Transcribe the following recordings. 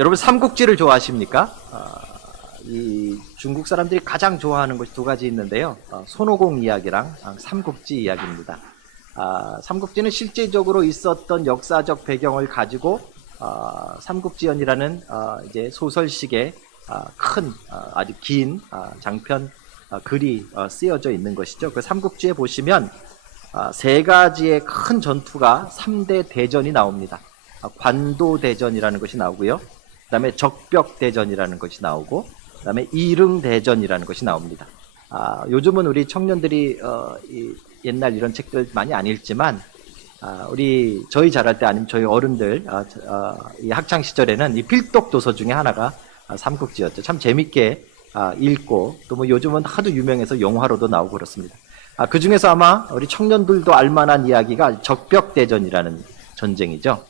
여러분 삼국지를 좋아하십니까? 이 중국 사람들이 가장 좋아하는 것이 두 가지 있는데요. 손오공 이야기랑 삼국지 이야기입니다. 삼국지는 실제적으로 있었던 역사적 배경을 가지고 삼국지연이라는 이제 소설식의 큰 아주 긴 장편 글이 쓰여져 있는 것이죠. 그 삼국지에 보시면 세 가지의 큰 전투가 3대 대전이 나옵니다. 관도대전이라는 것이 나오고요. 그 다음에 적벽대전이라는 것이 나오고, 그 다음에 이릉대전이라는 것이 나옵니다. 요즘은 우리 청년들이 옛날 이런 책들 많이 안 읽지만, 저희 자랄 때 아니면 저희 어른들 이 학창 시절에는 이 필독 도서 중에 하나가 삼국지였죠. 참 재밌게 읽고, 또 뭐 요즘은 하도 유명해서 영화로도 나오고 그렇습니다. 그 중에서 아마 우리 청년들도 알만한 이야기가 적벽대전이라는 전쟁이죠.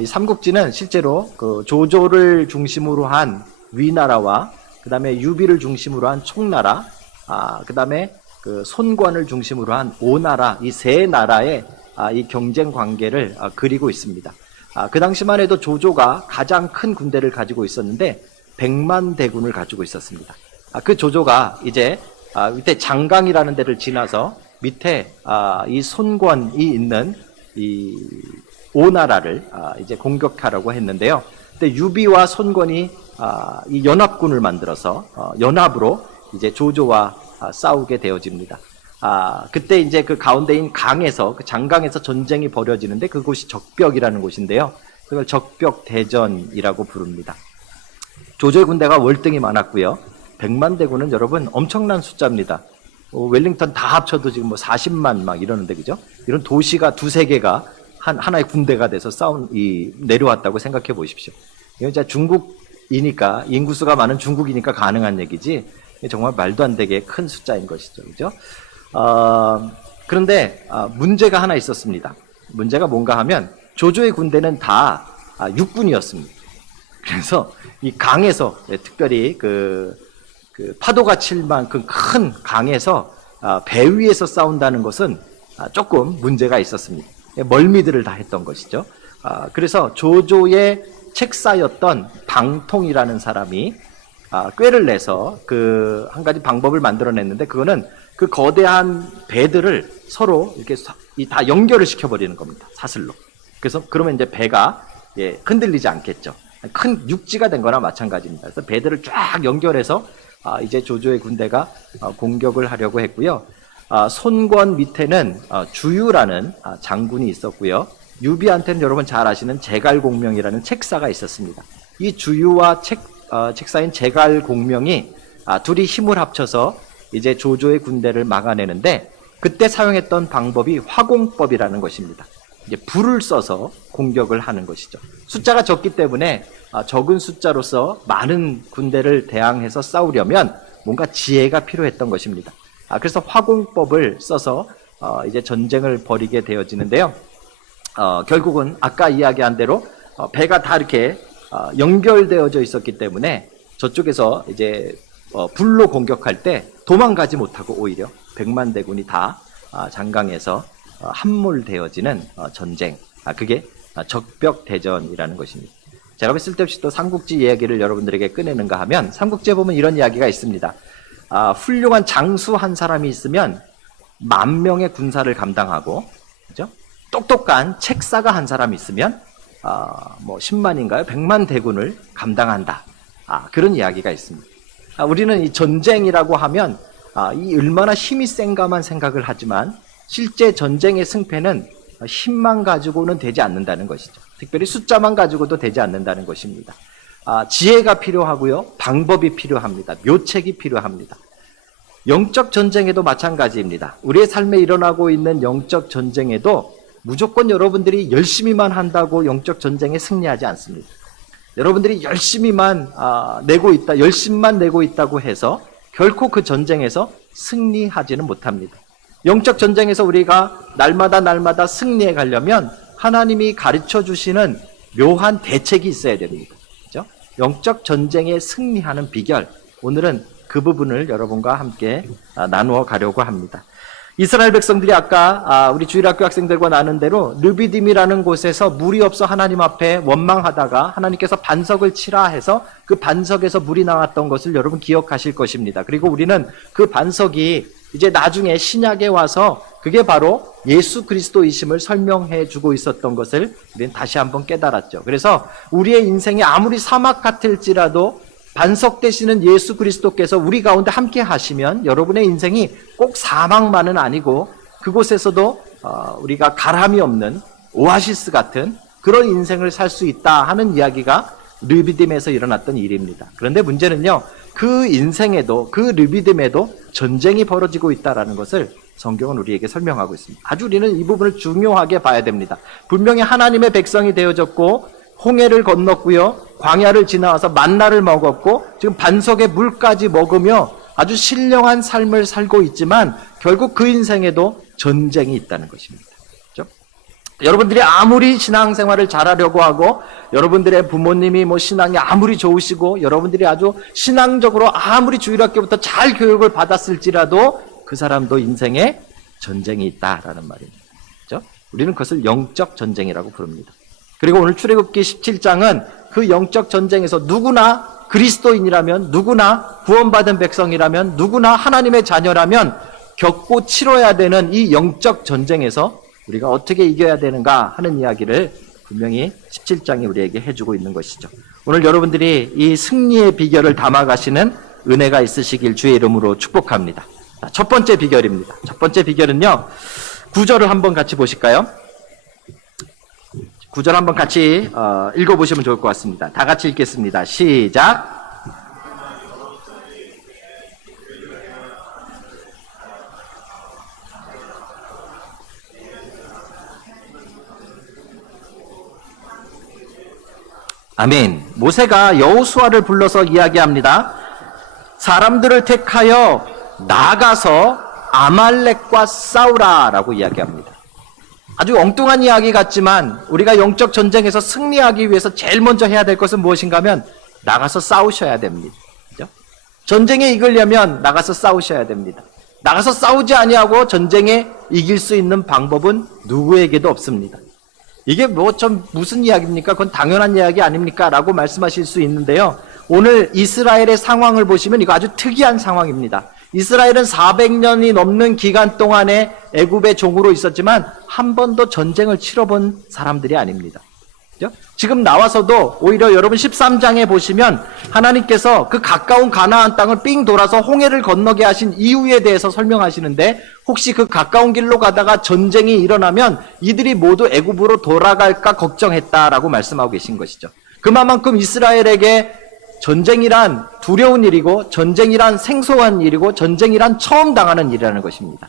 이 삼국지는 실제로 그 조조를 중심으로 한 위나라와 그 다음에 유비를 중심으로 한 총나라, 그 다음에 그 손권을 중심으로 한 오나라, 이 세 나라의 이 경쟁 관계를 그리고 있습니다. 그 당시만 해도 조조가 가장 큰 군대를 가지고 있었는데 100만 대군을 가지고 있었습니다. 그 조조가 이제 밑에 장강이라는 데를 지나서 밑에 이 손권이 있는 이 오나라를 이제 공격하려고 했는데요. 근데 유비와 손권이 이 연합군을 만들어서 연합으로 이제 조조와 싸우게 되어집니다. 그때 이제 그 가운데인 강에서, 그 장강에서 전쟁이 벌어지는데 그곳이 적벽이라는 곳인데요. 그걸 적벽대전이라고 부릅니다. 조조의 군대가 월등히 많았고요. 100만 대군은 여러분 엄청난 숫자입니다. 웰링턴 다 합쳐도 지금 뭐 40만 막 이러는데, 그죠? 이런 도시가 두세 개가 하나의 군대가 돼서 내려왔다고 생각해 보십시오. 이건 진짜 중국이니까, 인구수가 많은 중국이니까 가능한 얘기지, 정말 말도 안 되게 큰 숫자인 것이죠. 그죠? 그런데, 문제가 하나 있었습니다. 문제가 뭔가 하면, 조조의 군대는 다 육군이었습니다. 그래서 이 강에서, 특별히 그 파도가 칠 만큼 큰 강에서 배 위에서 싸운다는 것은 조금 문제가 있었습니다. 멀미들을 다 했던 것이죠. 그래서 조조의 책사였던 방통이라는 사람이 꾀를 내서 그 한 가지 방법을 만들어냈는데, 그거는 그 거대한 배들을 서로 이렇게 다 연결을 시켜버리는 겁니다. 사슬로. 그래서 그러면 이제 배가 흔들리지 않겠죠. 큰 육지가 된 거나 마찬가지입니다. 그래서 배들을 쫙 연결해서 이제 조조의 군대가 공격을 하려고 했고요. 손권 밑에는 주유라는 장군이 있었고요. 유비한테는 여러분 잘 아시는 제갈공명이라는 책사가 있었습니다. 이 주유와 책사인 제갈공명이 둘이 힘을 합쳐서 이제 조조의 군대를 막아내는데, 그때 사용했던 방법이 화공법이라는 것입니다. 이제 불을 써서 공격을 하는 것이죠. 숫자가 적기 때문에 적은 숫자로서 많은 군대를 대항해서 싸우려면 뭔가 지혜가 필요했던 것입니다. 그래서 화공법을 써서 이제 전쟁을 벌이게 되어지는데요. 결국은 아까 이야기한 대로 배가 다 이렇게 연결되어져 있었기 때문에 저쪽에서 이제 불로 공격할 때 도망가지 못하고 오히려 100만 대군이 다 장강에서 함몰되어지는 전쟁, 그게 적벽대전이라는 것입니다. 제가 왜 쓸데없이 또 삼국지 이야기를 여러분들에게 꺼내는가 하면, 삼국지에 보면 이런 이야기가 있습니다. 훌륭한 장수 한 사람이 있으면 10,000명의 군사를 감당하고, 그죠? 똑똑한 책사가 한 사람이 있으면 뭐 10만인가요? 100만 대군을 감당한다. 그런 이야기가 있습니다. 우리는 이 전쟁이라고 하면 이 얼마나 힘이 센가만 생각을 하지만, 실제 전쟁의 승패는 힘만 가지고는 되지 않는다는 것이죠. 특별히 숫자만 가지고도 되지 않는다는 것입니다. 지혜가 필요하고요, 방법이 필요합니다. 묘책이 필요합니다. 영적 전쟁에도 마찬가지입니다. 우리의 삶에 일어나고 있는 영적 전쟁에도 무조건 여러분들이 열심히만 한다고 영적 전쟁에 승리하지 않습니다. 여러분들이 열심히만 내고 있다, 열심만 내고 있다고 해서 결코 그 전쟁에서 승리하지는 못합니다. 영적 전쟁에서 우리가 날마다 승리해 가려면 하나님이 가르쳐 주시는 묘한 대책이 있어야 됩니다. 그렇죠? 영적 전쟁에 승리하는 비결, 오늘은 그 부분을 여러분과 함께 나누어 가려고 합니다. 이스라엘 백성들이 아까 우리 주일학교 학생들과 나눈 대로 르비딤이라는 곳에서 물이 없어 하나님 앞에 원망하다가 하나님께서 반석을 치라 해서 그 반석에서 물이 나왔던 것을 여러분 기억하실 것입니다. 그리고 우리는 그 반석이 이제 나중에 신약에 와서 그게 바로 예수 그리스도이심을 설명해 주고 있었던 것을 우리는 다시 한번 깨달았죠. 그래서 우리의 인생이 아무리 사막 같을지라도 반석 되시는 예수 그리스도께서 우리 가운데 함께 하시면 여러분의 인생이 꼭 사막만은 아니고 그곳에서도 우리가 가람이 없는 오아시스 같은 그런 인생을 살 수 있다 하는 이야기가 르비딤에서 일어났던 일입니다. 그런데 문제는요, 그 인생에도, 그 르비딤에도 전쟁이 벌어지고 있다는 것을 성경은 우리에게 설명하고 있습니다. 아주 우리는 이 부분을 중요하게 봐야 됩니다. 분명히 하나님의 백성이 되어졌고 홍해를 건넜고요, 광야를 지나와서 만나를 먹었고 지금 반석의 물까지 먹으며 아주 신령한 삶을 살고 있지만 결국 그 인생에도 전쟁이 있다는 것입니다. 그렇죠? 여러분들이 아무리 신앙생활을 잘하려고 하고 여러분들의 부모님이 신앙이 아무리 좋으시고 여러분들이 아주 신앙적으로 아무리 주일학교부터 잘 교육을 받았을지라도 그 사람도 인생에 전쟁이 있다라는 말입니다. 그렇죠? 우리는 그것을 영적 전쟁이라고 부릅니다. 그리고 오늘 출애굽기 17장은 그 영적 전쟁에서 누구나 그리스도인이라면, 누구나 구원받은 백성이라면, 누구나 하나님의 자녀라면 겪고 치러야 되는 이 영적 전쟁에서 우리가 어떻게 이겨야 되는가 하는 이야기를 분명히 17장이 우리에게 해주고 있는 것이죠. 오늘 여러분들이 이 승리의 비결을 담아가시는 은혜가 있으시길 주의 이름으로 축복합니다. 첫 번째 비결입니다. 첫 번째 비결은요, 9절을 한번 같이 보실까요? 9절 한번 같이 읽어보시면 좋을 것 같습니다. 다 같이 읽겠습니다. 시작. 아멘. 모세가 여호수아를 불러서 이야기합니다. 사람들을 택하여 나가서 아말렉과 싸우라라고 이야기합니다. 아주 엉뚱한 이야기 같지만 우리가 영적 전쟁에서 승리하기 위해서 제일 먼저 해야 될 것은 무엇인가 하면 나가서 싸우셔야 됩니다. 그죠? 전쟁에 이기려면 나가서 싸우셔야 됩니다. 나가서 싸우지 아니하고 전쟁에 이길 수 있는 방법은 누구에게도 없습니다. 이게 무슨 이야기입니까? 그건 당연한 이야기 아닙니까? 라고 말씀하실 수 있는데요. 오늘 이스라엘의 상황을 보시면 이거 아주 특이한 상황입니다. 이스라엘은 400년이 넘는 기간 동안에 애굽의 종으로 있었지만 한 번도 전쟁을 치러본 사람들이 아닙니다. 그렇죠? 지금 나와서도 오히려 여러분 13장에 보시면 하나님께서 그 가까운 가나안 땅을 삥 돌아서 홍해를 건너게 하신 이유에 대해서 설명하시는데 혹시 그 가까운 길로 가다가 전쟁이 일어나면 이들이 모두 애굽으로 돌아갈까 걱정했다라고 말씀하고 계신 것이죠. 그만큼 이스라엘에게 전쟁이란 두려운 일이고 전쟁이란 생소한 일이고 전쟁이란 처음 당하는 일이라는 것입니다.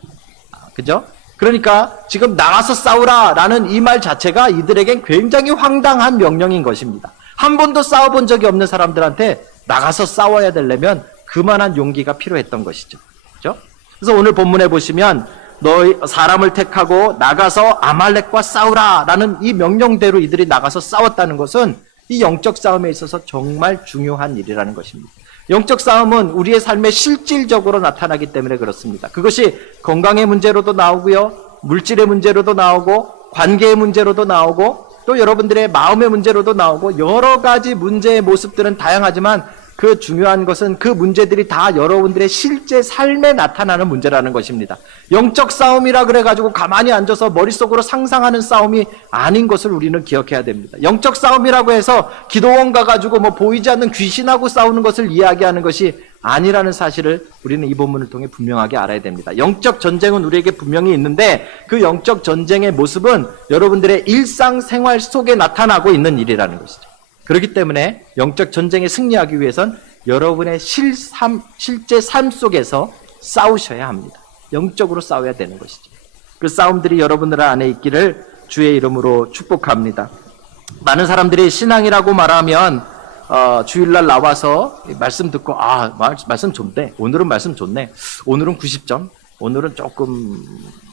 그죠? 그러니까 지금 나가서 싸우라라는 이 말 자체가 이들에겐 굉장히 황당한 명령인 것입니다. 한 번도 싸워본 적이 없는 사람들한테 나가서 싸워야 되려면 그만한 용기가 필요했던 것이죠. 그죠? 그래서 오늘 본문에 보시면 너희 사람을 택하고 나가서 아말렉과 싸우라라는 이 명령대로 이들이 나가서 싸웠다는 것은 이 영적 싸움에 있어서 정말 중요한 일이라는 것입니다. 영적 싸움은 우리의 삶에 실질적으로 나타나기 때문에 그렇습니다. 그것이 건강의 문제로도 나오고요, 물질의 문제로도 나오고, 관계의 문제로도 나오고, 또 여러분들의 마음의 문제로도 나오고, 여러 가지 문제의 모습들은 다양하지만 그 중요한 것은 그 문제들이 다 여러분들의 실제 삶에 나타나는 문제라는 것입니다. 영적 싸움이라 그래가지고 가만히 앉아서 머릿속으로 상상하는 싸움이 아닌 것을 우리는 기억해야 됩니다. 영적 싸움이라고 해서 기도원 가가지고 보이지 않는 귀신하고 싸우는 것을 이야기하는 것이 아니라는 사실을 우리는 이 본문을 통해 분명하게 알아야 됩니다. 영적 전쟁은 우리에게 분명히 있는데 그 영적 전쟁의 모습은 여러분들의 일상생활 속에 나타나고 있는 일이라는 것이죠. 그렇기 때문에 영적 전쟁에 승리하기 위해선 여러분의 실제 삶 속에서 싸우셔야 합니다. 영적으로 싸워야 되는 것이죠. 그 싸움들이 여러분들 안에 있기를 주의 이름으로 축복합니다. 많은 사람들이 신앙이라고 말하면 주일날 나와서 말씀 듣고 말씀 좋네. 오늘은 말씀 좋네. 오늘은 90점. 오늘은 조금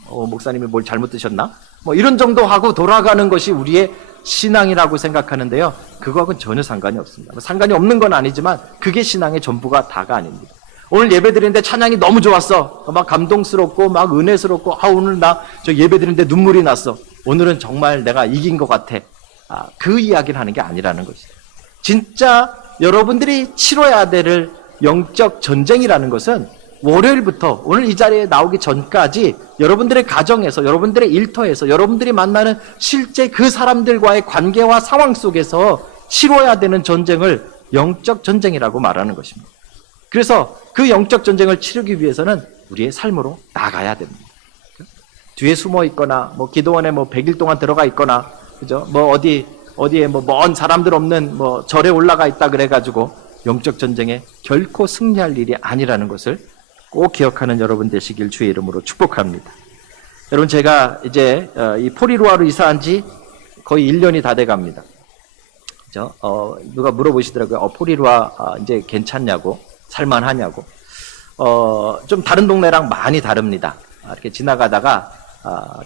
목사님이 뭘 잘못 드셨나? 이런 정도 하고 돌아가는 것이 우리의 신앙이라고 생각하는데요. 그거하고는 전혀 상관이 없습니다. 상관이 없는 건 아니지만 그게 신앙의 전부가 다가 아닙니다. 오늘 예배 드리는데 찬양이 너무 좋았어. 막 감동스럽고 막 은혜스럽고 오늘 나 저 예배 드리는데 눈물이 났어. 오늘은 정말 내가 이긴 것 같아. 그 이야기를 하는 게 아니라는 것이죠. 진짜 여러분들이 치러야 될 영적 전쟁이라는 것은 월요일부터 오늘 이 자리에 나오기 전까지 여러분들의 가정에서, 여러분들의 일터에서, 여러분들이 만나는 실제 그 사람들과의 관계와 상황 속에서 치러야 되는 전쟁을 영적 전쟁이라고 말하는 것입니다. 그래서 그 영적 전쟁을 치르기 위해서는 우리의 삶으로 나가야 됩니다. 뒤에 숨어 있거나, 기도원에 100일 동안 들어가 있거나, 그죠? 어디에 먼 사람들 없는 절에 올라가 있다 그래가지고 영적 전쟁에 결코 승리할 일이 아니라는 것을 꼭 기억하는 여러분 되시길 주의 이름으로 축복합니다. 여러분, 제가 이제 이 포리로아로 이사한 지 거의 1년이 다 돼 갑니다. 그죠? 누가 물어보시더라고요. 포리로아 이제 괜찮냐고, 살만하냐고. 좀 다른 동네랑 많이 다릅니다. 이렇게 지나가다가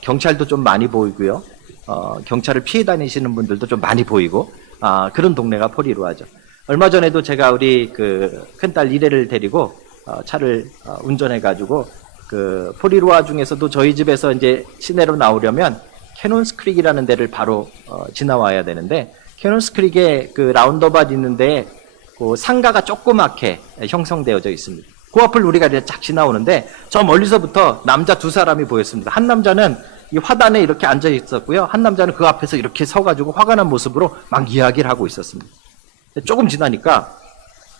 경찰도 좀 많이 보이고요. 경찰을 피해 다니시는 분들도 좀 많이 보이고, 그런 동네가 포리로아죠. 얼마 전에도 제가 우리 그 큰딸 이래를 데리고 차를 운전해가지고 그 포리로아 중에서도 저희 집에서 이제 시내로 나오려면 캐논스 크릭이라는 데를 바로 지나와야 되는데, 캐논스 크릭에 그 라운드어밭 있는데 그 상가가 조그맣게 형성되어져 있습니다. 그 앞을 우리가 이제 쫙 지나오는데 저 멀리서부터 남자 두 사람이 보였습니다. 한 남자는 이 화단에 이렇게 앉아 있었고요. 한 남자는 그 앞에서 이렇게 서가지고 화가 난 모습으로 막 이야기를 하고 있었습니다. 조금 지나니까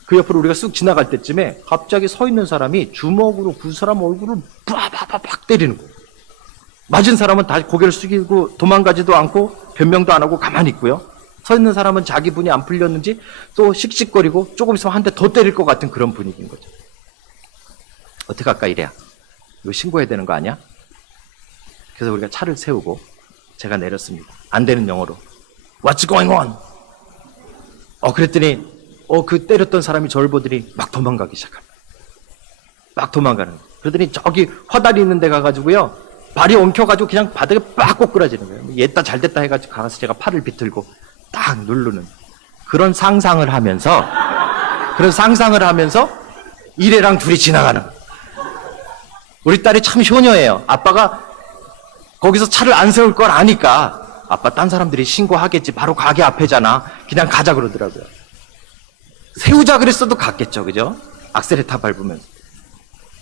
그 옆으로 우리가 쑥 지나갈 때쯤에 갑자기 서 있는 사람이 주먹으로 그 사람 얼굴을 팍 때리는 거예요. 맞은 사람은 다시 고개를 숙이고 도망가지도 않고 변명도 안 하고 가만히 있고요. 서 있는 사람은 자기 분이 안 풀렸는지 또 씩씩거리고 조금 있으면 한 대 더 때릴 것 같은 그런 분위기인 거죠. 어떻게 할까 이래야. 이거 신고해야 되는 거 아니야? 그래서 우리가 차를 세우고 제가 내렸습니다. 안 되는 영어로. What's going on? 그랬더니 그 때렸던 사람이 저를 보더니 막 도망가기 시작합니다. 막 도망가는 거예요. 그러더니 저기 화다리 있는 데 가가지고요. 발이 엉켜가지고 그냥 바닥에 빡 꼬꾸라지는 거예요. 얘다 잘됐다 해가지고 가서 제가 팔을 비틀고 딱 누르는 그런 상상을 하면서 이래랑 둘이 지나가는 거예요. 우리 딸이 참 효녀예요. 아빠가 거기서 차를 안 세울 걸 아니까 아빠 딴 사람들이 신고하겠지. 바로 가게 앞에잖아. 그냥 가자 그러더라고요. 세우자 그랬어도 갔겠죠. 그죠? 악셀레타 밟으면서.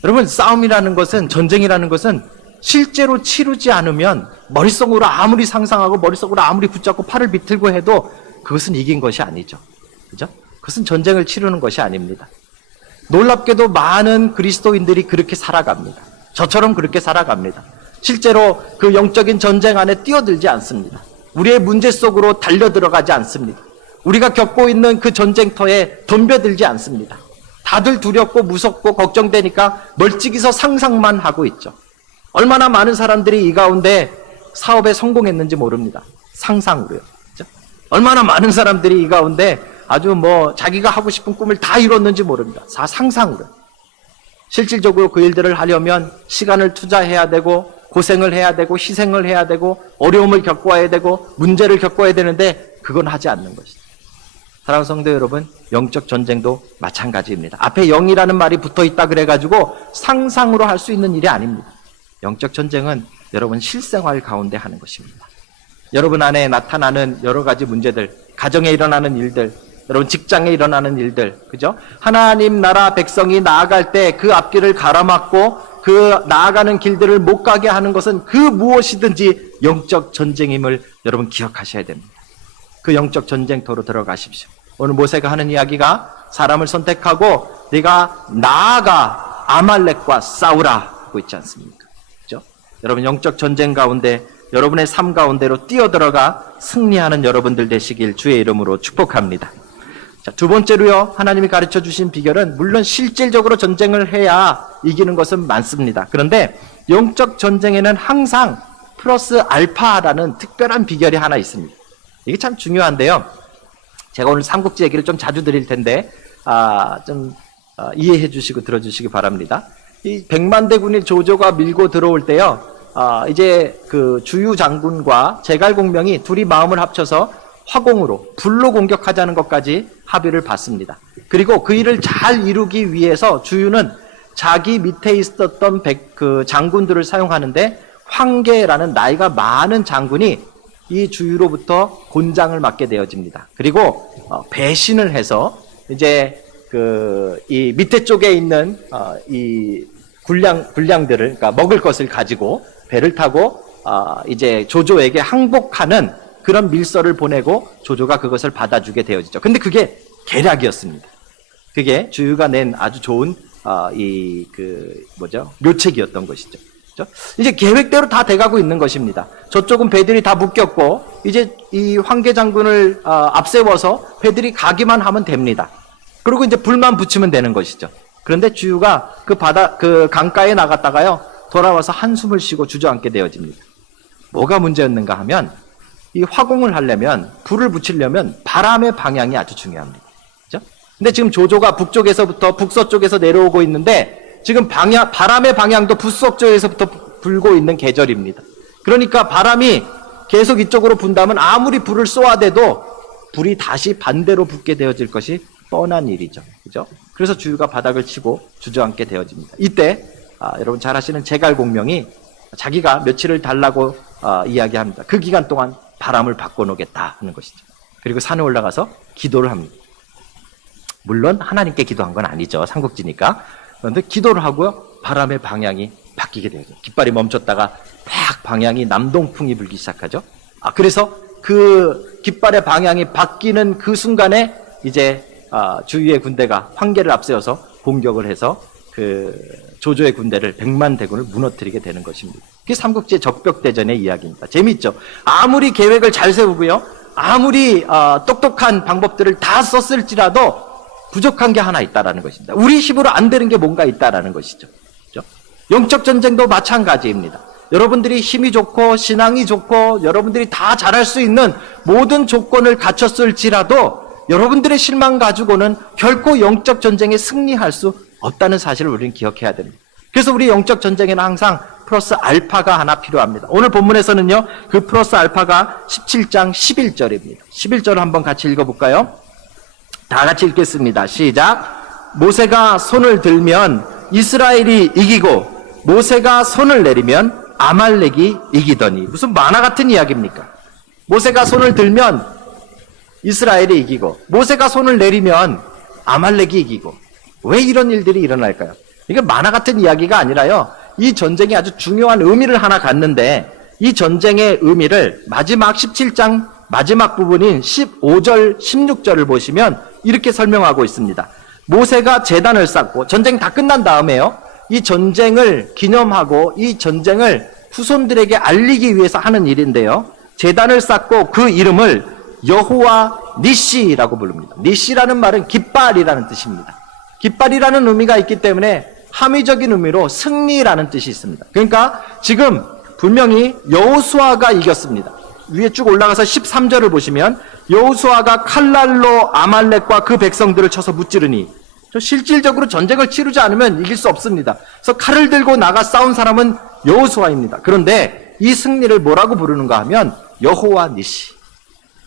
여러분, 싸움이라는 것은, 전쟁이라는 것은 실제로 치르지 않으면 머릿속으로 아무리 상상하고 머릿속으로 아무리 붙잡고 팔을 비틀고 해도 그것은 이긴 것이 아니죠. 그죠? 그것은 전쟁을 치르는 것이 아닙니다. 놀랍게도 많은 그리스도인들이 그렇게 살아갑니다. 저처럼 그렇게 살아갑니다. 실제로 그 영적인 전쟁 안에 뛰어들지 않습니다. 우리의 문제 속으로 달려들어가지 않습니다. 우리가 겪고 있는 그 전쟁터에 덤벼들지 않습니다. 다들 두렵고 무섭고 걱정되니까 멀찍이서 상상만 하고 있죠. 얼마나 많은 사람들이 이 가운데 사업에 성공했는지 모릅니다. 상상으로요. 그렇죠? 얼마나 많은 사람들이 이 가운데 아주 자기가 하고 싶은 꿈을 다 이뤘는지 모릅니다. 다 상상으로. 실질적으로 그 일들을 하려면 시간을 투자해야 되고 고생을 해야 되고 희생을 해야 되고 어려움을 겪어야 되고 문제를 겪어야 되는데 그건 하지 않는 것이죠. 사랑하는 성도 여러분, 영적 전쟁도 마찬가지입니다. 앞에 영이라는 말이 붙어있다 그래가지고 상상으로 할 수 있는 일이 아닙니다. 영적 전쟁은 여러분 실생활 가운데 하는 것입니다. 여러분 안에 나타나는 여러 가지 문제들, 가정에 일어나는 일들, 여러분 직장에 일어나는 일들, 그죠? 하나님 나라 백성이 나아갈 때 그 앞길을 가로막고 그 나아가는 길들을 못 가게 하는 것은 그 무엇이든지 영적 전쟁임을 여러분 기억하셔야 됩니다. 그 영적 전쟁터로 들어가십시오. 오늘 모세가 하는 이야기가 사람을 선택하고 네가 나아가 아말렉과 싸우라 하고 있지 않습니까? 그죠? 여러분 영적 전쟁 가운데 여러분의 삶 가운데로 뛰어들어가 승리하는 여러분들 되시길 주의 이름으로 축복합니다. 자, 두 번째로요, 하나님이 가르쳐 주신 비결은 물론 실질적으로 전쟁을 해야 이기는 것은 많습니다. 그런데 영적 전쟁에는 항상 플러스 알파라는 특별한 비결이 하나 있습니다. 이게 참 중요한데요. 제가 오늘 삼국지 얘기를 좀 자주 드릴 텐데 이해해 주시고 들어주시기 바랍니다. 이 백만대군이 조조가 밀고 들어올 때요, 이제 그 주유 장군과 제갈공명이 둘이 마음을 합쳐서 화공으로 불로 공격하자는 것까지 합의를 받습니다. 그리고 그 일을 잘 이루기 위해서 주유는 자기 밑에 있었던 그 장군들을 사용하는데 황계라는 나이가 많은 장군이 이 주유로부터 곤장을 맡게 되어집니다. 그리고 배신을 해서 이제 이 밑에 쪽에 있는 이 군량들을, 그러니까 먹을 것을 가지고 배를 타고 이제 조조에게 항복하는 그런 밀서를 보내고 조조가 그것을 받아주게 되어지죠. 근데 그게 계략이었습니다. 그게 주유가 낸 아주 좋은 묘책이었던 것이죠. 그렇죠? 이제 계획대로 다 돼가고 있는 것입니다. 저쪽은 배들이 다 묶였고 이제 이 황계 장군을 앞세워서 배들이 가기만 하면 됩니다. 그리고 이제 불만 붙이면 되는 것이죠. 그런데 주유가 그 강가에 나갔다가요 돌아와서 한숨을 쉬고 주저앉게 되어집니다. 뭐가 문제였는가 하면 이 화공을 하려면 불을 붙이려면 바람의 방향이 아주 중요합니다. 그렇죠? 근데 지금 조조가 북쪽에서부터 북서쪽에서 내려오고 있는데 지금 바람의 방향도 북서쪽에서부터 불고 있는 계절입니다. 그러니까 바람이 계속 이쪽으로 분다면 아무리 불을 쏘아대도 불이 다시 반대로 붙게 되어질 것이 뻔한 일이죠. 그죠? 그래서 주유가 바닥을 치고 주저앉게 되어집니다. 이때 여러분 잘 아시는 제갈공명이 자기가 며칠을 달라고 이야기합니다. 그 기간 동안 바람을 바꿔놓겠다 하는 것이죠. 그리고 산에 올라가서 기도를 합니다. 물론 하나님께 기도한 건 아니죠. 삼국지니까. 그런데 기도를 하고요. 바람의 방향이 바뀌게 되죠. 깃발이 멈췄다가 딱 방향이 남동풍이 불기 시작하죠. 그래서 그 깃발의 방향이 바뀌는 그 순간에 이제 주위의 군대가 황계를 앞세워서 공격을 해서 그 조조의 군대를 100만 대군을 무너뜨리게 되는 것입니다. 그게 삼국지의 적벽대전의 이야기입니다. 재미있죠? 아무리 계획을 잘 세우고요. 아무리 똑똑한 방법들을 다 썼을지라도 부족한 게 하나 있다라는 것입니다. 우리 힘으로 안 되는 게 뭔가 있다라는 것이죠. 그렇죠? 영적 전쟁도 마찬가지입니다. 여러분들이 힘이 좋고 신앙이 좋고 여러분들이 다 잘할 수 있는 모든 조건을 갖췄을지라도 여러분들의 실망 가지고는 결코 영적 전쟁에 승리할 수 없다는 사실을 우리는 기억해야 됩니다. 그래서 우리 영적 전쟁에는 항상 플러스 알파가 하나 필요합니다. 오늘 본문에서는요, 그 플러스 알파가 17장 11절입니다. 11절을 한번 같이 읽어볼까요? 다 같이 읽겠습니다. 시작. 모세가 손을 들면 이스라엘이 이기고 모세가 손을 내리면 아말렉이 이기더니. 무슨 만화 같은 이야기입니까? 모세가 손을 들면 이스라엘이 이기고 모세가 손을 내리면 아말렉이 이기고. 왜 이런 일들이 일어날까요? 이게 만화 같은 이야기가 아니라요, 이 전쟁이 아주 중요한 의미를 하나 갖는데 이 전쟁의 의미를 마지막 17장 마지막 부분인 15절 16절을 보시면 이렇게 설명하고 있습니다. 모세가 제단을 쌓고, 전쟁 다 끝난 다음에요, 이 전쟁을 기념하고 이 전쟁을 후손들에게 알리기 위해서 하는 일인데요, 제단을 쌓고 그 이름을 여호와 니시라고 부릅니다. 니시라는 말은 깃발이라는 뜻입니다. 깃발이라는 의미가 있기 때문에 함의적인 의미로 승리라는 뜻이 있습니다. 그러니까 지금 분명히 여호수아가 이겼습니다. 위에 쭉 올라가서 13절을 보시면 여호수아가 칼날로 아말렉과 그 백성들을 쳐서 무찌르니, 실질적으로 전쟁을 치르지 않으면 이길 수 없습니다. 그래서 칼을 들고 나가 싸운 사람은 여호수아입니다. 그런데 이 승리를 뭐라고 부르는가 하면 여호와 니시,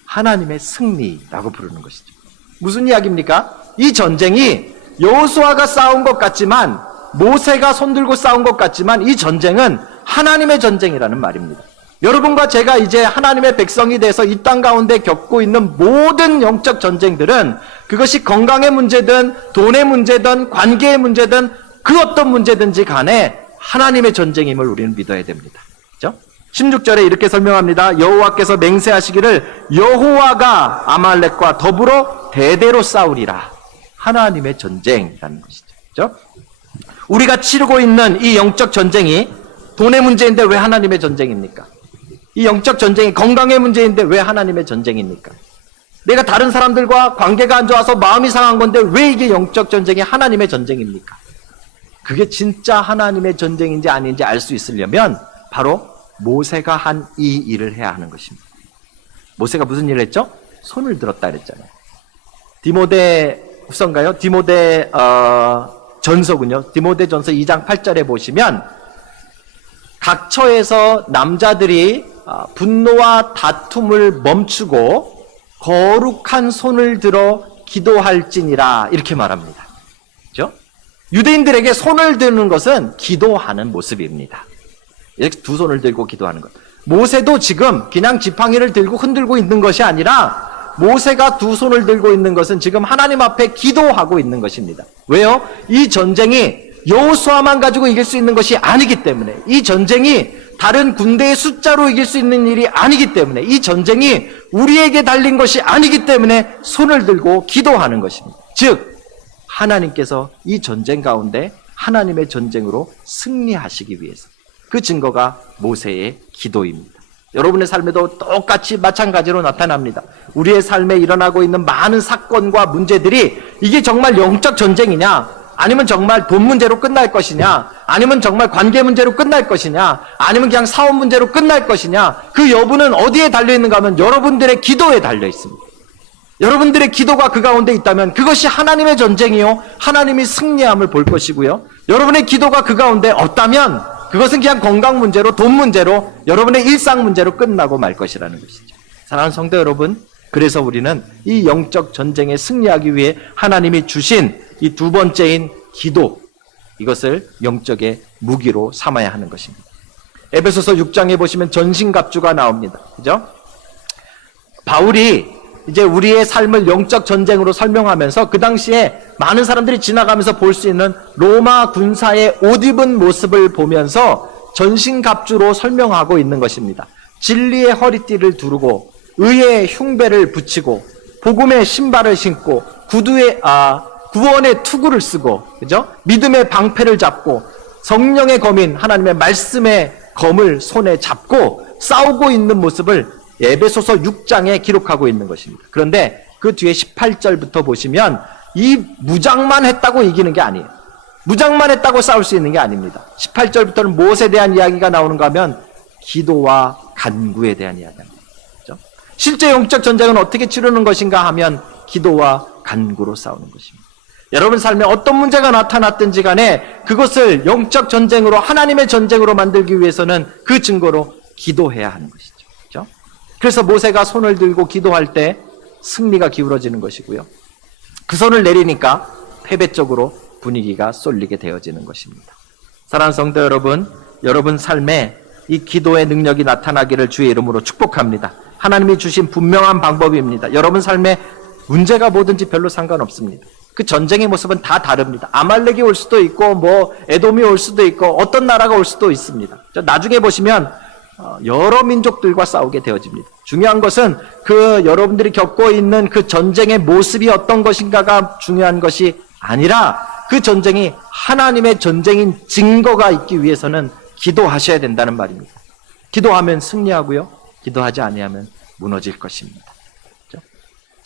하나님의 승리라고 부르는 것이죠. 무슨 이야기입니까? 이 전쟁이 여호수아가 싸운 것 같지만, 모세가 손들고 싸운 것 같지만 이 전쟁은 하나님의 전쟁이라는 말입니다. 여러분과 제가 이제 하나님의 백성이 돼서 이 땅 가운데 겪고 있는 모든 영적 전쟁들은, 그것이 건강의 문제든 돈의 문제든 관계의 문제든 그 어떤 문제든지 간에 하나님의 전쟁임을 우리는 믿어야 됩니다. 그렇죠? 16절에 이렇게 설명합니다. 여호와께서 맹세하시기를 여호와가 아말렉과 더불어 대대로 싸우리라. 하나님의 전쟁이라는 것이죠. 그렇죠? 우리가 치르고 있는 이 영적 전쟁이 돈의 문제인데 왜 하나님의 전쟁입니까? 이 영적 전쟁이 건강의 문제인데 왜 하나님의 전쟁입니까? 내가 다른 사람들과 관계가 안 좋아서 마음이 상한 건데 왜 이게 영적 전쟁이 하나님의 전쟁입니까? 그게 진짜 하나님의 전쟁인지 아닌지 알 수 있으려면 바로 모세가 한 이 일을 해야 하는 것입니다. 모세가 무슨 일을 했죠? 손을 들었다 그랬잖아요. 디모데 후서인가요? 디모데 전서군요. 디모데 전서 2장 8절에 보시면 각 처에서 남자들이 분노와 다툼을 멈추고 거룩한 손을 들어 기도할지니라 이렇게 말합니다. 그렇죠? 유대인들에게 손을 드는 것은 기도하는 모습입니다. 이렇게 두 손을 들고 기도하는 것. 모세도 지금 그냥 지팡이를 들고 흔들고 있는 것이 아니라 모세가 두 손을 들고 있는 것은 지금 하나님 앞에 기도하고 있는 것입니다. 왜요? 이 전쟁이 여호수아만 가지고 이길 수 있는 것이 아니기 때문에, 이 전쟁이 다른 군대의 숫자로 이길 수 있는 일이 아니기 때문에, 이 전쟁이 우리에게 달린 것이 아니기 때문에 손을 들고 기도하는 것입니다. 즉 하나님께서 이 전쟁 가운데 하나님의 전쟁으로 승리하시기 위해서, 그 증거가 모세의 기도입니다. 여러분의 삶에도 똑같이 마찬가지로 나타납니다. 우리의 삶에 일어나고 있는 많은 사건과 문제들이 이게 정말 영적 전쟁이냐, 아니면 정말 돈 문제로 끝날 것이냐, 아니면 정말 관계 문제로 끝날 것이냐, 아니면 그냥 사업 문제로 끝날 것이냐, 그 여부는 어디에 달려있는가 하면 여러분들의 기도에 달려 있습니다. 여러분들의 기도가 그 가운데 있다면 그것이 하나님의 전쟁이요, 하나님이 승리함을 볼 것이고요. 여러분의 기도가 그 가운데 없다면 그것은 그냥 건강 문제로, 돈 문제로, 여러분의 일상 문제로 끝나고 말 것이라는 것이죠. 사랑하는 성도 여러분, 그래서 우리는 이 영적 전쟁에 승리하기 위해 하나님이 주신 이 두 번째인 기도, 이것을 영적의 무기로 삼아야 하는 것입니다. 에베소서 6장에 보시면 전신갑주가 나옵니다. 그죠? 바울이 이제 우리의 삶을 영적 전쟁으로 설명하면서 그 당시에 많은 사람들이 지나가면서 볼 수 있는 로마 군사의 옷 입은 모습을 보면서 전신갑주로 설명하고 있는 것입니다. 진리의 허리띠를 두르고 의의 흉배를 붙이고 복음의 신발을 신고 구원의 투구를 쓰고, 그죠? 믿음의 방패를 잡고 성령의 검인 하나님의 말씀의 검을 손에 잡고 싸우고 있는 모습을 에베소서 6장에 기록하고 있는 것입니다. 그런데 그 뒤에 18절부터 보시면 이 무장만 했다고 이기는 게 아니에요. 무장만 했다고 싸울 수 있는 게 아닙니다. 18절부터는 무엇에 대한 이야기가 나오는가 하면 기도와 간구에 대한 이야기입니다. 그렇죠? 실제 영적 전쟁은 어떻게 치르는 것인가 하면 기도와 간구로 싸우는 것입니다. 여러분 삶에 어떤 문제가 나타났든지 간에 그것을 영적 전쟁으로, 하나님의 전쟁으로 만들기 위해서는 그 증거로 기도해야 하는 것이죠. 그렇죠? 그래서 모세가 손을 들고 기도할 때 승리가 기울어지는 것이고요. 그 손을 내리니까 패배 쪽으로 분위기가 쏠리게 되어지는 것입니다. 사랑하는 성도 여러분, 여러분 삶에 이 기도의 능력이 나타나기를 주의 이름으로 축복합니다. 하나님이 주신 분명한 방법입니다. 여러분 삶에 문제가 뭐든지 별로 상관없습니다. 그 전쟁의 모습은 다 다릅니다. 아말렉이 올 수도 있고 에돔이 올 수도 있고 어떤 나라가 올 수도 있습니다. 나중에 보시면 여러 민족들과 싸우게 되어집니다. 중요한 것은 그 여러분들이 겪고 있는 그 전쟁의 모습이 어떤 것인가가 중요한 것이 아니라 그 전쟁이 하나님의 전쟁인 증거가 있기 위해서는 기도하셔야 된다는 말입니다. 기도하면 승리하고요, 기도하지 아니하면 무너질 것입니다.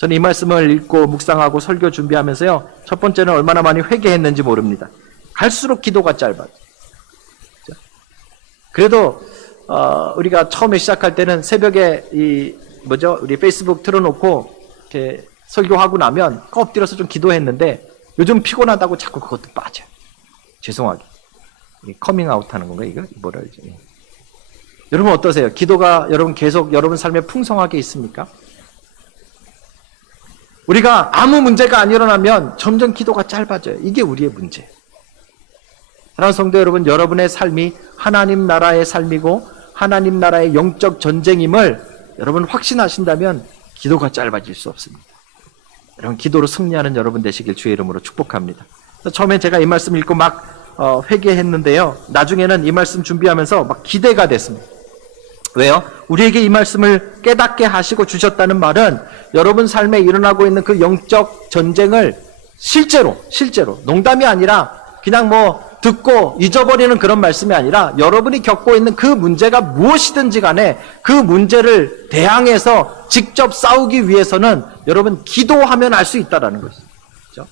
저는 이 말씀을 읽고 묵상하고 설교 준비하면서요, 첫 번째는 얼마나 많이 회개했는지 모릅니다. 갈수록 기도가 짧아요. 그래도 우리가 처음에 시작할 때는 새벽에 우리 페이스북 틀어놓고 이렇게 설교하고 나면 엎드려서 좀 기도했는데 요즘 피곤하다고 자꾸 그것도 빠져요. 죄송하게. 커밍아웃 하는 건가요? 이거? 뭐라 그러지? 여러분 어떠세요? 기도가 여러분 계속 여러분 삶에 풍성하게 있습니까? 우리가 아무 문제가 안 일어나면 점점 기도가 짧아져요. 이게 우리의 문제예요. 사랑하는 성도 여러분, 여러분의 삶이 하나님 나라의 삶이고 하나님 나라의 영적 전쟁임을 여러분 확신하신다면 기도가 짧아질 수 없습니다. 여러분 기도로 승리하는 여러분 되시길 주의 이름으로 축복합니다. 처음에 제가 이 말씀 읽고 막 회개했는데요, 나중에는 이 말씀 준비하면서 막 기대가 됐습니다. 왜요? 우리에게 이 말씀을 깨닫게 하시고 주셨다는 말은 여러분 삶에 일어나고 있는 그 영적 전쟁을 실제로 농담이 아니라 그냥 듣고 잊어버리는 그런 말씀이 아니라 여러분이 겪고 있는 그 문제가 무엇이든지 간에 그 문제를 대항해서 직접 싸우기 위해서는 여러분 기도하면 알 수 있다는 것이죠. 그렇죠?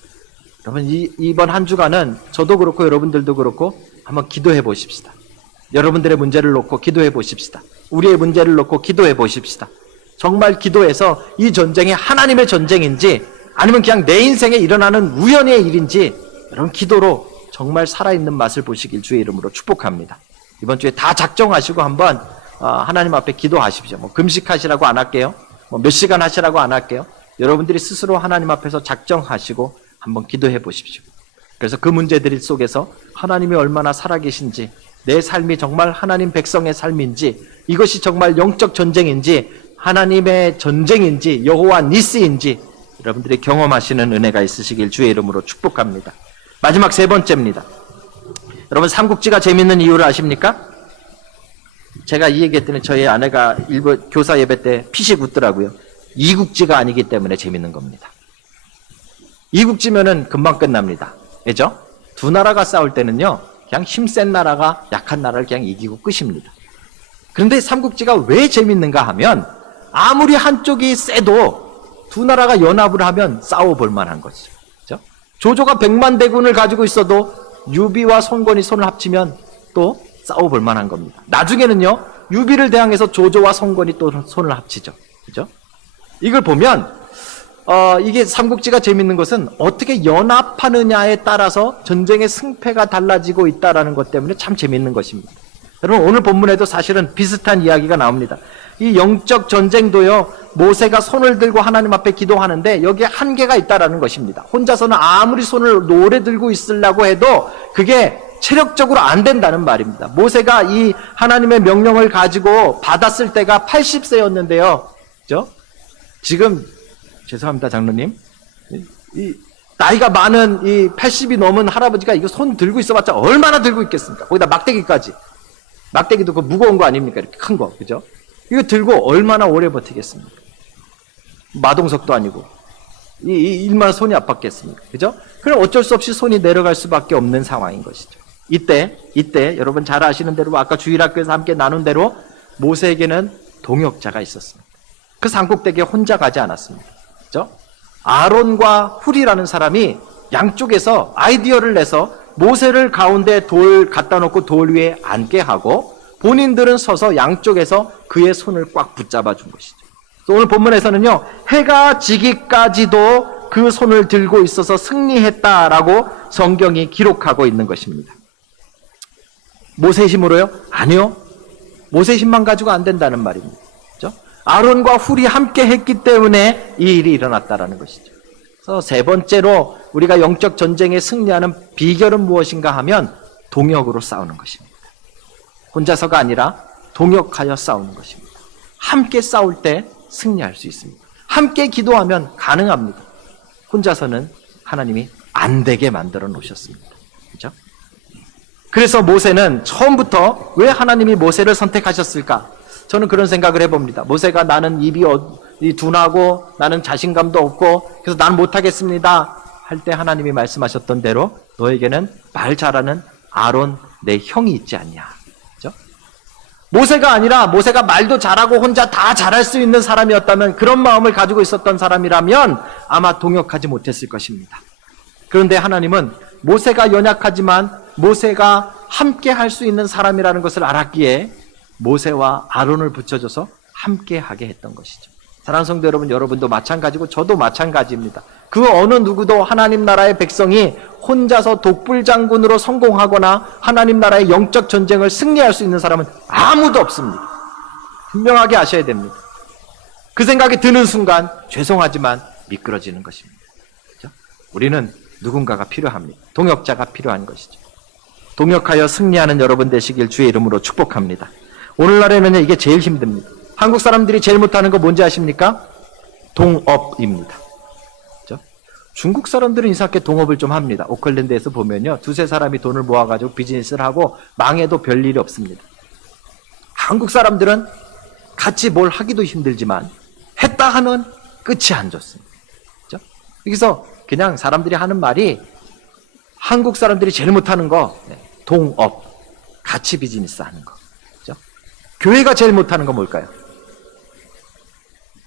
여러분 이번 한 주간은 저도 그렇고 여러분들도 그렇고 한번 기도해 보십시다. 여러분들의 문제를 놓고 기도해 보십시다. 우리의 문제를 놓고 기도해 보십시다. 정말 기도해서 이 전쟁이 하나님의 전쟁인지 아니면 그냥 내 인생에 일어나는 우연의 일인지 여러분 기도로 정말 살아있는 맛을 보시길 주의 이름으로 축복합니다. 이번 주에 다 작정하시고 한번 하나님 앞에 기도하십시오. 금식하시라고 안 할게요. 몇 시간 하시라고 안 할게요. 여러분들이 스스로 하나님 앞에서 작정하시고 한번 기도해 보십시오. 그래서 그 문제들 속에서 하나님이 얼마나 살아계신지, 내 삶이 정말 하나님 백성의 삶인지, 이것이 정말 영적 전쟁인지, 하나님의 전쟁인지, 여호와 니스인지 여러분들이 경험하시는 은혜가 있으시길 주의 이름으로 축복합니다. 마지막 세 번째입니다. 여러분, 삼국지가 재밌는 이유를 아십니까? 제가 이 얘기했더니 저희 아내가 일부 교사 예배 때 피식 웃더라고요. 이국지가 아니기 때문에 재밌는 겁니다. 이국지면은 금방 끝납니다. 그죠? 두 나라가 싸울 때는요, 그냥 힘센 나라가 약한 나라를 그냥 이기고 끝입니다. 그런데 삼국지가 왜 재밌는가 하면, 아무리 한쪽이 세도 두 나라가 연합을 하면 싸워볼 만한 거죠. 그죠? 조조가 100만 대군을 가지고 있어도 유비와 송건이 손을 합치면 또 싸워볼 만한 겁니다. 나중에는요, 유비를 대항해서 조조와 송건이 또 손을 합치죠. 그죠? 이걸 보면, 이게 삼국지가 재밌는 것은 어떻게 연합하느냐에 따라서 전쟁의 승패가 달라지고 있다는 것 때문에 참 재밌는 것입니다. 여러분, 오늘 본문에도 사실은 비슷한 이야기가 나옵니다. 이 영적 전쟁도요, 모세가 손을 들고 하나님 앞에 기도하는데 여기에 한계가 있다는 것입니다. 혼자서는 아무리 손을 오래 들고 있으려고 해도 그게 체력적으로 안 된다는 말입니다. 모세가 이 하나님의 명령을 가지고 받았을 때가 80세였는데요. 그죠? 지금, 죄송합니다, 장로님. 이 나이가 많은 이 80이 넘은 할아버지가 이거 손 들고 있어봤자 얼마나 들고 있겠습니까? 거기다 막대기까지. 막대기도 그 무거운 거 아닙니까? 이렇게 큰 거. 그죠? 이거 들고 얼마나 오래 버티겠습니까? 마동석도 아니고. 얼마나 손이 아팠겠습니까? 그죠? 그럼 어쩔 수 없이 손이 내려갈 수밖에 없는 상황인 것이죠. 이때 여러분 잘 아시는 대로 아까 주일학교에서 함께 나눈 대로 모세에게는 동역자가 있었습니다. 그 산꼭대기에 혼자 가지 않았습니다. 그죠? 아론과 훌이라는 사람이 양쪽에서 아이디어를 내서 모세를 가운데 돌 갖다 놓고 돌 위에 앉게 하고 본인들은 서서 양쪽에서 그의 손을 꽉 붙잡아 준 것이죠. 오늘 본문에서는요, 해가 지기까지도 그 손을 들고 있어서 승리했다라고 성경이 기록하고 있는 것입니다. 모세의 힘으로요? 아니요. 모세의 힘만 가지고 안 된다는 말입니다. 그렇죠? 아론과 훌이 함께 했기 때문에 이 일이 일어났다라는 것이죠. 그래서 세 번째로 우리가 영적 전쟁에 승리하는 비결은 무엇인가 하면 동역으로 싸우는 것입니다. 혼자서가 아니라 동역하여 싸우는 것입니다. 함께 싸울 때 승리할 수 있습니다. 함께 기도하면 가능합니다. 혼자서는 하나님이 안 되게 만들어 놓으셨습니다. 그렇죠? 그래서 모세는 처음부터 왜 하나님이 모세를 선택하셨을까? 저는 그런 생각을 해봅니다. 모세가 나는 입이 둔하고 나는 자신감도 없고 그래서 나는 못하겠습니다 할 때 하나님이 말씀하셨던 대로 너에게는 말 잘하는 아론 내 형이 있지 않냐. 그렇죠? 모세가 아니라 모세가 말도 잘하고 혼자 다 잘할 수 있는 사람이었다면, 그런 마음을 가지고 있었던 사람이라면 아마 동역하지 못했을 것입니다. 그런데 하나님은 모세가 연약하지만 모세가 함께 할 수 있는 사람이라는 것을 알았기에 모세와 아론을 붙여줘서 함께 하게 했던 것이죠. 사랑하는 성도 여러분, 여러분도 마찬가지고 저도 마찬가지입니다. 그 어느 누구도 하나님 나라의 백성이 혼자서 독불장군으로 성공하거나 하나님 나라의 영적 전쟁을 승리할 수 있는 사람은 아무도 없습니다. 분명하게 아셔야 됩니다. 그 생각이 드는 순간 죄송하지만 미끄러지는 것입니다. 그렇죠? 우리는 누군가가 필요합니다. 동역자가 필요한 것이죠. 동역하여 승리하는 여러분 되시길 주의 이름으로 축복합니다. 오늘날에는 이게 제일 힘듭니다. 한국 사람들이 제일 못하는 거 뭔지 아십니까? 동업입니다. 그렇죠? 중국 사람들은 이상하게 동업을 좀 합니다. 오클랜드에서 보면요, 두세 사람이 돈을 모아가지고 비즈니스를 하고 망해도 별일이 없습니다. 한국 사람들은 같이 뭘 하기도 힘들지만 했다 하면 끝이 안 좋습니다. 그렇죠? 여기서 그냥 사람들이 하는 말이, 한국 사람들이 제일 못하는 거 동업, 같이 비즈니스 하는 거. 그렇죠? 교회가 제일 못하는 거 뭘까요?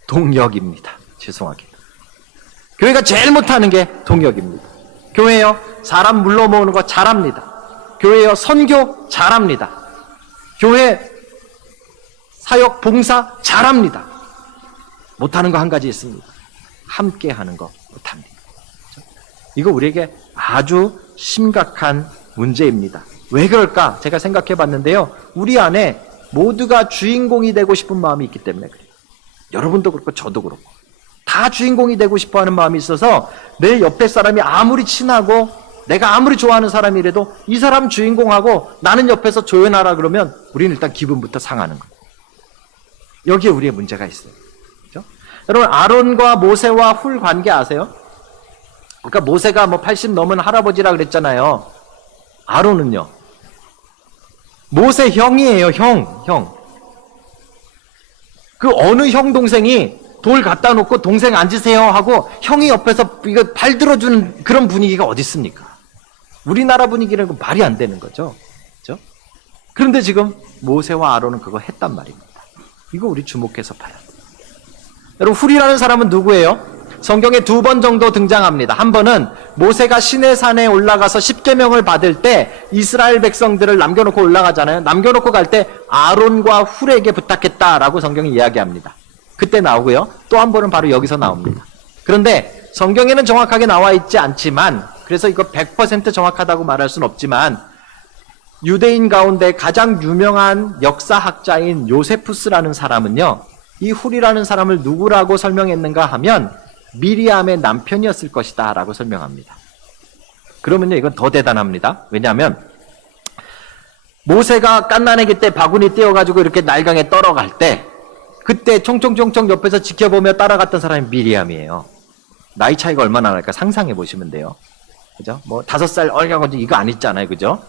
동역입니다. 죄송하게. 교회가 제일 못하는 게 동역입니다. 교회요, 사람 물러 모으는 거 잘합니다. 교회요, 선교 잘합니다. 교회 사역 봉사 잘합니다. 못하는 거 한 가지 있습니다. 함께 하는 거 못합니다. 그렇죠? 이거 우리에게 아주 심각한 문제입니다. 왜 그럴까? 제가 생각해 봤는데요, 우리 안에 모두가 주인공이 되고 싶은 마음이 있기 때문에 그래요. 여러분도 그렇고 저도 그렇고 다 주인공이 되고 싶어하는 마음이 있어서 내 옆에 사람이 아무리 친하고 내가 아무리 좋아하는 사람이라도 이 사람 주인공하고 나는 옆에서 조연하라 그러면 우리는 일단 기분부터 상하는 거예요. 여기에 우리의 문제가 있어요. 그렇죠? 여러분 아론과 모세와 훌 관계 아세요? 그러니까 모세가 뭐 80 넘은 할아버지라 그랬잖아요. 아론은요. 모세 형이에요. 형. 그 어느 형 동생이 돌 갖다 놓고 동생 앉으세요 하고 형이 옆에서 이거 발 들어주는 그런 분위기가 어디 있습니까? 우리나라 분위기는 말이 안 되는 거죠. 그렇죠? 그런데 지금 모세와 아론은 그거 했단 말입니다. 이거 우리 주목해서 봐야 돼요. 여러분 훌이라는 사람은 누구예요? 성경에 2번 정도 등장합니다. 한 번은 모세가 시내산에 올라가서 십계명을 받을 때 이스라엘 백성들을 남겨놓고 올라가잖아요. 남겨놓고 갈 때 아론과 훌에게 부탁했다라고 성경이 이야기합니다. 그때 나오고요. 또 한 번은 바로 여기서 나옵니다. 그런데 성경에는 정확하게 나와 있지 않지만 그래서 이거 100% 정확하다고 말할 수는 없지만 유대인 가운데 가장 유명한 역사학자인 요세푸스라는 사람은요. 이 훌이라는 사람을 누구라고 설명했는가 하면 미리암의 남편이었을 것이다 라고 설명합니다. 그러면요 이건 더 대단합니다. 왜냐하면 모세가 갓난아기 때 바구니 띄워가지고 이렇게 날강에 떨어갈 때 그때 총총총총 옆에서 지켜보며 따라갔던 사람이 미리암이에요. 나이 차이가 얼마나 날까 상상해 보시면 돼요. 그죠? 뭐 5살 얼가건지 이거 안 있잖아요. 그죠?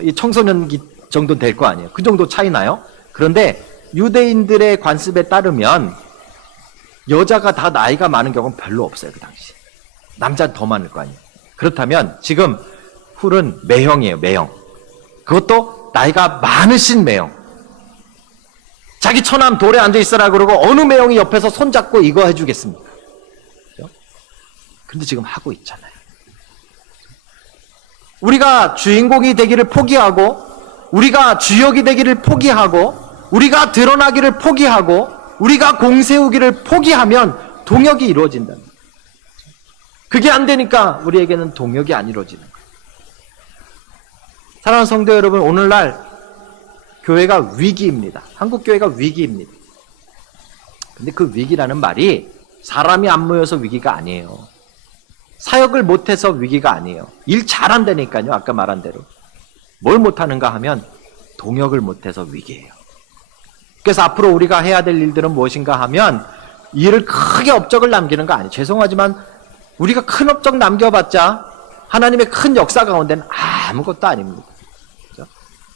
이 청소년기 정도 될 거 아니에요. 그 정도 차이 나요? 그런데 유대인들의 관습에 따르면 여자가 다 나이가 많은 경우는 별로 없어요. 그 당시. 남자는 더 많을 거 아니에요. 그렇다면 지금 훌은 매형이에요. 매형. 그것도 나이가 많으신 매형. 자기 처남 돌에 앉아있으라 그러고 어느 매형이 옆에서 손잡고 이거 해주겠습니까? 그렇죠? 근데 지금 하고 있잖아요. 우리가 주인공이 되기를 포기하고 우리가 주역이 되기를 포기하고 우리가 드러나기를 포기하고 우리가 공세우기를 포기하면 동역이 이루어진다는 거예요. 그게 안 되니까 우리에게는 동역이 안 이루어지는 거예요. 사랑하는 성도 여러분, 오늘날 교회가 위기입니다. 한국 교회가 위기입니다. 근데 그 위기라는 말이 사람이 안 모여서 위기가 아니에요. 사역을 못해서 위기가 아니에요. 일 잘한다니까요. 아까 말한 대로. 뭘 못하는가 하면 동역을 못해서 위기예요. 그래서 앞으로 우리가 해야 될 일들은 무엇인가 하면 일을 크게 업적을 남기는 거 아니에요. 죄송하지만 우리가 큰 업적 남겨봤자 하나님의 큰 역사 가운데는 아무것도 아닙니다. 그렇죠?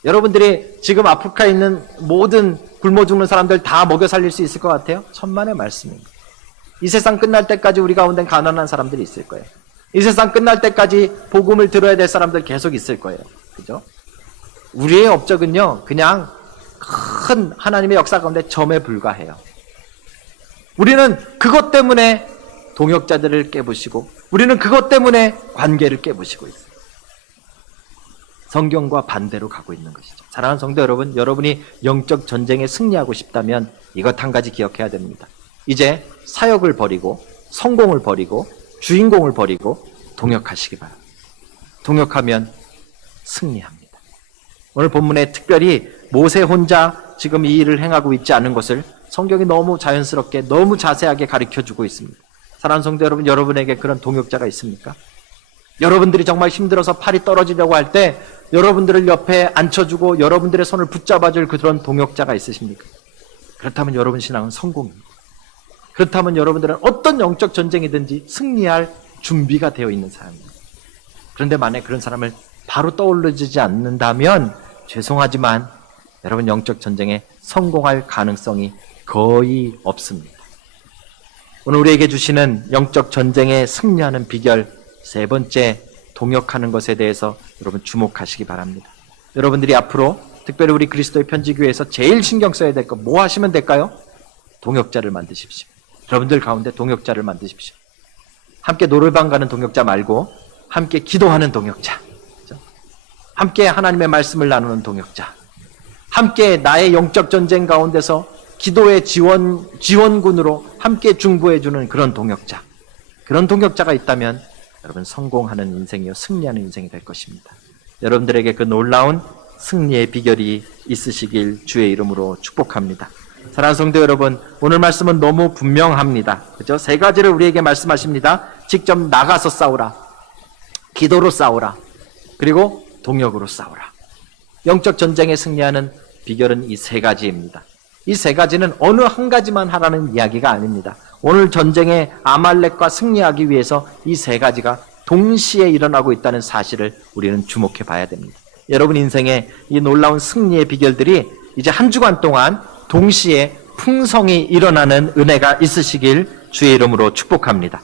여러분들이 지금 아프리카에 있는 모든 굶어 죽는 사람들 다 먹여 살릴 수 있을 것 같아요? 천만의 말씀입니다. 이 세상 끝날 때까지 우리 가운데 가난한 사람들이 있을 거예요. 이 세상 끝날 때까지 복음을 들어야 될 사람들 계속 있을 거예요. 그죠? 우리의 업적은요, 그냥 큰 하나님의 역사 가운데 점에 불과해요. 우리는 그것 때문에 동역자들을 깨부시고, 우리는 그것 때문에 관계를 깨부시고 있어요. 성경과 반대로 가고 있는 것이죠. 사랑하는 성도 여러분, 여러분이 영적 전쟁에 승리하고 싶다면 이것 한 가지 기억해야 됩니다. 이제 사역을 버리고 성공을 버리고 주인공을 버리고 동역하시기 바랍니다. 동역하면 승리합니다. 오늘 본문에 특별히 모세 혼자 지금 이 일을 행하고 있지 않은 것을 성경이 너무 자연스럽게 너무 자세하게 가르쳐주고 있습니다. 사랑하는 성도 여러분, 여러분에게 그런 동역자가 있습니까? 여러분들이 정말 힘들어서 팔이 떨어지려고 할 때 여러분들을 옆에 앉혀주고 여러분들의 손을 붙잡아줄 그런 동역자가 있으십니까? 그렇다면 여러분 신앙은 성공입니다. 그렇다면 여러분들은 어떤 영적 전쟁이든지 승리할 준비가 되어 있는 사람입니다. 그런데 만약 그런 사람을 바로 떠올려지지 않는다면 죄송하지만 여러분 영적 전쟁에 성공할 가능성이 거의 없습니다. 오늘 우리에게 주시는 영적 전쟁에 승리하는 비결 세 번째, 동역하는 것에 대해서 여러분 주목하시기 바랍니다. 여러분들이 앞으로 특별히 우리 그리스도의 편지교회에서 제일 신경 써야 될 거 뭐 하시면 될까요? 동역자를 만드십시오. 여러분들 가운데 동역자를 만드십시오. 함께 노래방 가는 동역자 말고 함께 기도하는 동역자, 함께 하나님의 말씀을 나누는 동역자, 함께 나의 영적 전쟁 가운데서 기도의 지원군으로 함께 중보해주는 그런 동역자, 그런 동역자가 있다면 여러분 성공하는 인생이요 승리하는 인생이 될 것입니다. 여러분들에게 그 놀라운 승리의 비결이 있으시길 주의 이름으로 축복합니다. 사랑하는 성도 여러분, 오늘 말씀은 너무 분명합니다. 그죠? 세 가지를 우리에게 말씀하십니다. 직접 나가서 싸우라. 기도로 싸우라. 그리고 동역으로 싸우라. 영적 전쟁에 승리하는 비결은 이 세 가지입니다. 이 세 가지는 어느 한 가지만 하라는 이야기가 아닙니다. 오늘 전쟁에 아말렉과 승리하기 위해서 이 세 가지가 동시에 일어나고 있다는 사실을 우리는 주목해 봐야 됩니다. 여러분 인생에 이 놀라운 승리의 비결들이 이제 한 주간 동안 동시에 풍성히 일어나는 은혜가 있으시길 주의 이름으로 축복합니다.